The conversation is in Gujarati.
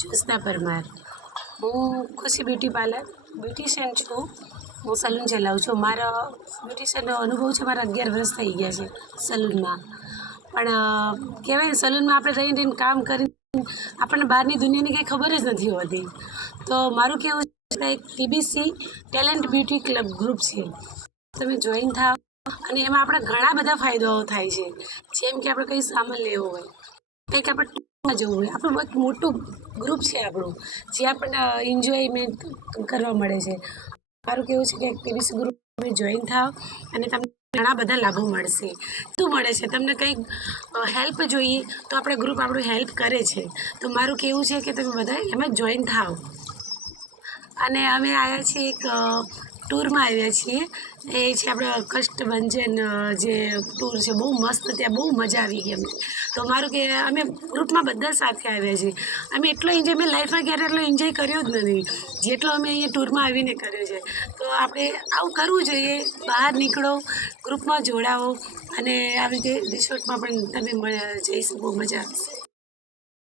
જ્યોત્સના પરમાર। હું ખુશી બ્યુટી પાર્લર બ્યુટિશિયન છું। હું સલૂન ચલાવું છું। મારો બ્યુટિશિયનનો અનુભવ છે, મારા 11 વર્ષ થઈ ગયા છે સલૂનમાં। પણ કહેવાય ને, સલૂનમાં આપણે રહીને કામ કરીને આપણને બહારની દુનિયાની કંઈ ખબર જ નથી હોતી। તો મારું કહેવું છે એક ટીબીસી ટેલેન્ટ બ્યુટી ક્લબ ગ્રુપ છે, તમે જોઈન થાઓ અને એમાં આપણા ઘણા બધા ફાયદાઓ થાય છે। જેમ કે આપણે કંઈ સામાન લેવો હોય, કંઈક આપણે ટૂરમાં જવું હોય, આપણું એક મોટું ગ્રુપ છે આપણું, જે આપણને એન્જોયમેન્ટ કરવા મળે છે। મારું કહેવું છે કે ટીબીસી ગ્રુપ તમે જોઈન થાઓ અને તમને ઘણા બધા લાભો મળશે। શું મળે છે, તમને કંઈક હેલ્પ જોઈએ તો આપણે ગ્રુપ આપણું હેલ્પ કરે છે। તો મારું કહેવું છે કે તમે બધા એમાં જોઈન થાઓ। અને અમે આવ્યા છીએ એક ટૂરમાં આવ્યા છીએ, એ છે આપણે કષ્ટભંજન જે ટૂર છે, બહુ મસ્ત, ત્યાં બહુ મજા આવી ગઈ અમને। તો મારું કે અમે ગ્રુપમાં બધા સાથે આવ્યા છીએ। અમે એટલો એન્જોય, મેં લાઈફમાં ક્યારે એટલો એન્જોય કર્યો જ નથી જેટલો અમે અહીંયા ટૂરમાં આવીને કર્યો છે। તો આપણે આવું કરવું જોઈએ, બહાર નીકળો, ગ્રુપમાં જોડાઓ અને આવી રીતે રિસોર્ટમાં પણ તમે જઈ શકો, મજા આવશે।